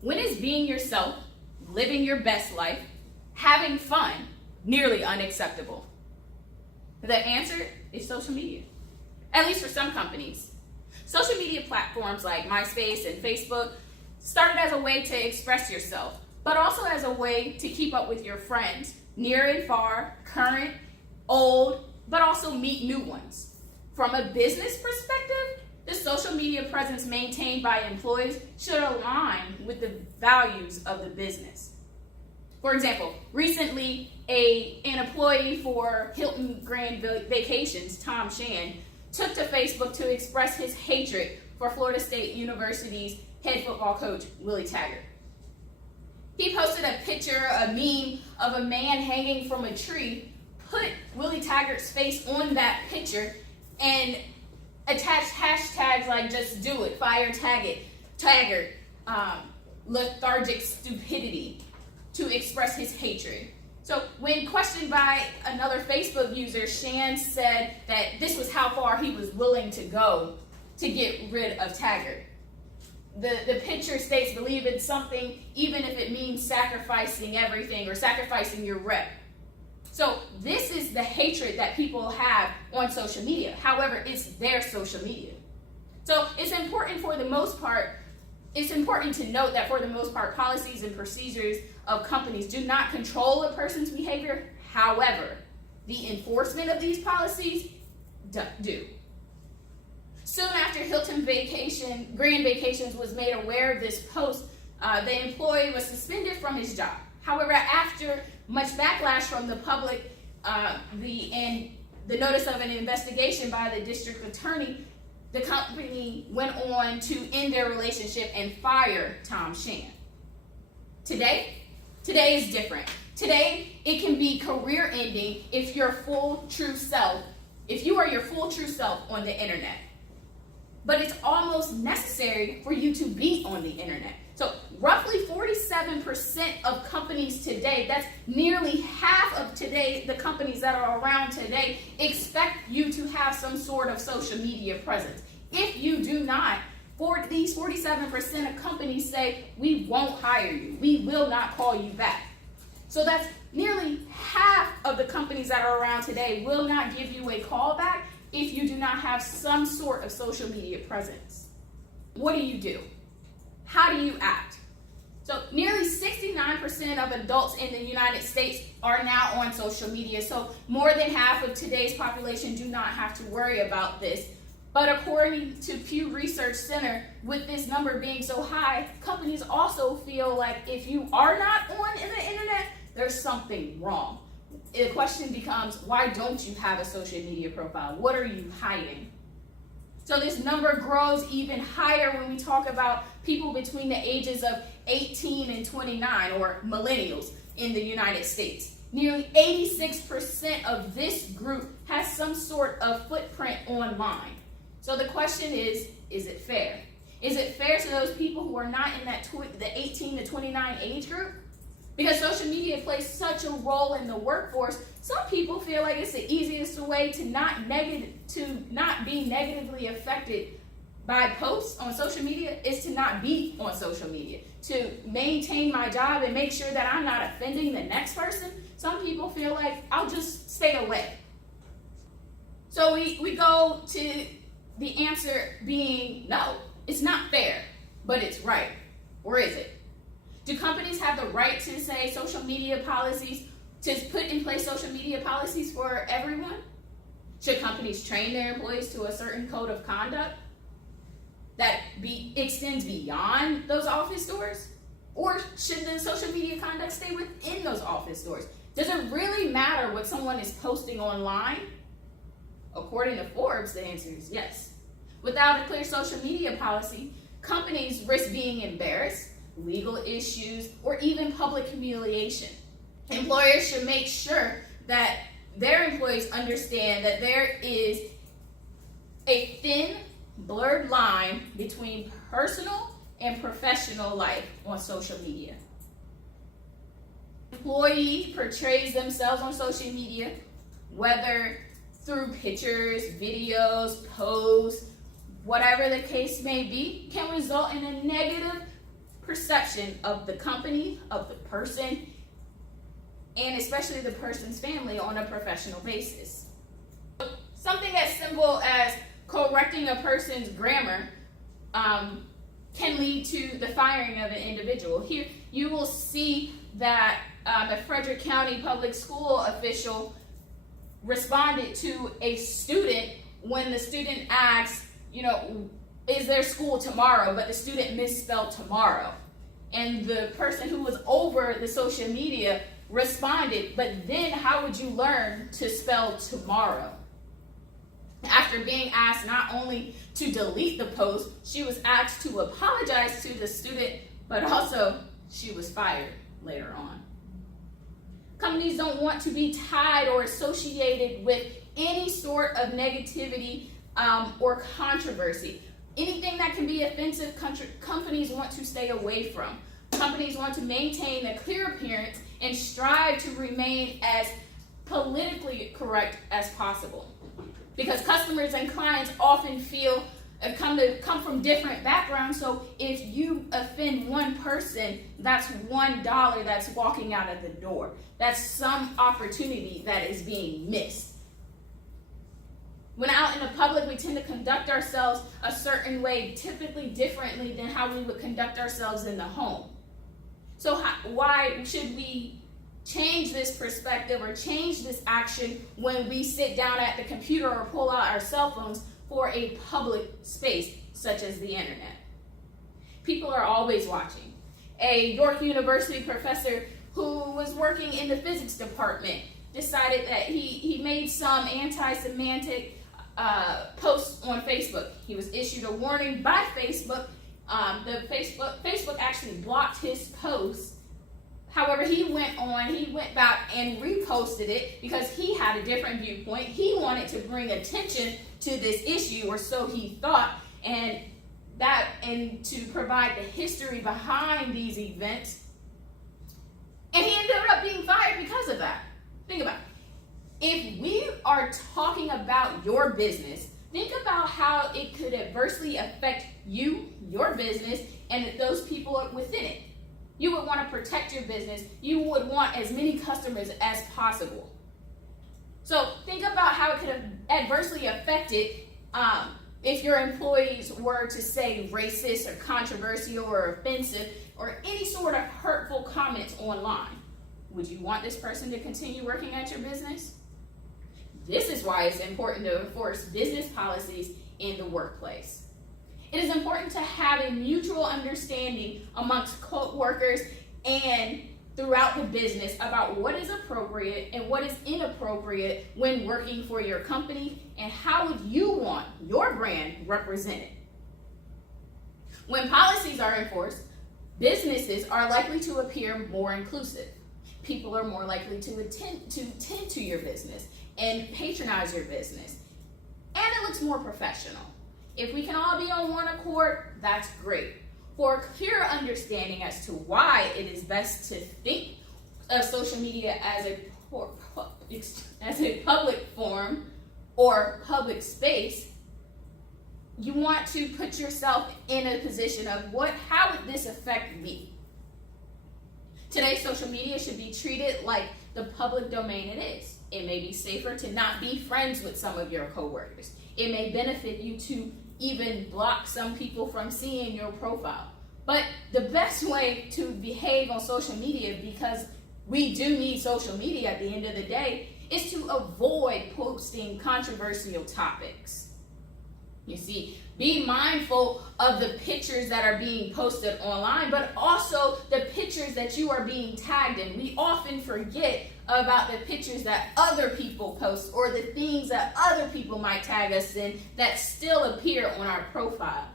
When is being yourself, living your best life, having fun, nearly unacceptable? The answer is social media, at least for some companies. Social media platforms like MySpace and Facebook started as a way to express yourself, but also as a way to keep up with your friends, near and far, current, old, but also meet new ones. From a business perspective, the social media presence maintained by employees should align with the values of the business. For example, recently, an employee for Hilton Grand Vacations, Tom Shan, took to Facebook to express his hatred for Florida State University's head football coach, Willie Taggart. He posted a picture, a meme of a man hanging from a tree, put Willie Taggart's face on that picture, and attached hashtags like "Just Do It," "Fire Taggart," "Lethargic Stupidity" to express his hatred. So when questioned by another Facebook user, Shan said that this was how far he was willing to go to get rid of Taggart. The picture states, "Believe in something, even if it means sacrificing everything or sacrificing your rep." So this is the hatred that people have on social media. However, it's their social media. So it's important to note that for the most part, policies and procedures of companies do not control a person's behavior. However, the enforcement of these policies do. Soon after Hilton Grand Vacations was made aware of this post, the employee was suspended from his job. However, after much backlash from the public, the notice of an investigation by the district attorney, the company went on to end their relationship and fire Tom Shan. Today is different. Today, it can be career-ending if you are your full true self on the internet. But it's almost necessary for you to be on the internet. So roughly 47% of companies today, that's nearly half of the companies that are around today, expect you to have some sort of social media presence. If you do not, these 47% of companies say, "We won't hire you. We will not call you back." So that's nearly half of the companies that are around today will not give you a call back if you do not have some sort of social media presence. What do? How do you act? So nearly 69% of adults in the United States are now on social media. So more than half of today's population do not have to worry about this. But according to Pew Research Center, with this number being so high, companies also feel like if you are not on the internet, there's something wrong. The question becomes, why don't you have a social media profile? What are you hiding? So this number grows even higher when we talk about people between the ages of 18 and 29, or millennials in the United States. Nearly 86% of this group has some sort of footprint online. So the question is it fair? Is it fair to those people who are not in the 18 to 29 age group? Because social media plays such a role in the workforce, some people feel like it's the easiest way to not be negatively affected by posts on social media is to not be on social media. To maintain my job and make sure that I'm not offending the next person, some people feel like I'll just stay away. So we go to the answer being no, it's not fair, but it's right. Or is it? Do companies have the right to say social media policies, to put in place social media policies for everyone? Should companies train their employees to a certain code of conduct that extends beyond those office doors? Or should the social media conduct stay within those office doors? Does it really matter what someone is posting online? According to Forbes, the answer is yes. Without a clear social media policy, companies risk being embarrassed, legal issues, or even public humiliation. Employers should make sure that their employees understand that there is a thin, blurred line between personal and professional life on social media. Employee portrays themselves on social media, whether through pictures, videos, posts, whatever the case may be, can result in a negative perception of the company, of the person, and especially the person's family on a professional basis. Something as simple as correcting a person's grammar can lead to the firing of an individual. Here you will see that a Frederick County public school official responded to a student when the student asked, is there school tomorrow? But the student misspelled tomorrow. And the person who was over the social media responded, but then how would you learn to spell tomorrow? After being asked not only to delete the post, she was asked to apologize to the student, but also she was fired later on. Companies don't want to be tied or associated with any sort of negativity or controversy. Anything that can be offensive, companies want to stay away from. Companies want to maintain a clear appearance and strive to remain as politically correct as possible. Because customers and clients often come from different backgrounds, so if you offend one person, that's $1 that's walking out of the door. That's some opportunity that is being missed. When out in the public, we tend to conduct ourselves a certain way, typically differently than how we would conduct ourselves in the home. So why should we change this perspective or change this action when we sit down at the computer or pull out our cell phones for a public space such as the internet? People are always watching. A York University professor who was working in the physics department decided that he made some anti-Semitic posts on Facebook. He was issued a warning by Facebook. Facebook actually blocked his post. However, he went back and reposted it because he had a different viewpoint. He wanted to bring attention to this issue, or so he thought, and to provide the history behind these events. And he ended up being fired because of that. Think about it. If we are talking about your business, think about how it could adversely affect you, your business, and those people within it. You would want to protect your business. You would want as many customers as possible. So think about how it could have adversely affected if your employees were to say racist or controversial or offensive or any sort of hurtful comments online. Would you want this person to continue working at your business? This is why it's important to enforce business policies in the workplace. It is important to have a mutual understanding amongst co-workers and throughout the business about what is appropriate and what is inappropriate when working for your company, and how would you want your brand represented. When policies are enforced, businesses are likely to appear more inclusive. People are more likely to tend to your business and patronize your business. And it looks more professional. If we can all be on one accord, that's great. For a clear understanding as to why it is best to think of social media as a public forum or public space, you want to put yourself in a position of how would this affect me? Today, social media should be treated like the public domain it is. It may be safer to not be friends with some of your coworkers. It may benefit you to even block some people from seeing your profile. But the best way to behave on social media, because we do need social media at the end of the day, is to avoid posting controversial topics. You see, be mindful of the pictures that are being posted online, but also the pictures that you are being tagged in. We often forget about the pictures that other people post or the things that other people might tag us in that still appear on our profile.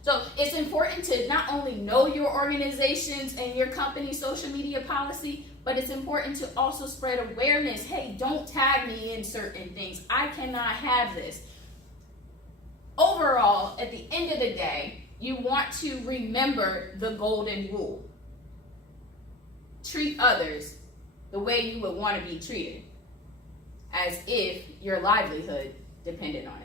So it's important to not only know your organization's and your company's social media policy, but it's important to also spread awareness. Hey, don't tag me in certain things. I cannot have this. Overall, at the end of the day, you want to remember the golden rule. Treat others the way you would want to be treated, as if your livelihood depended on it.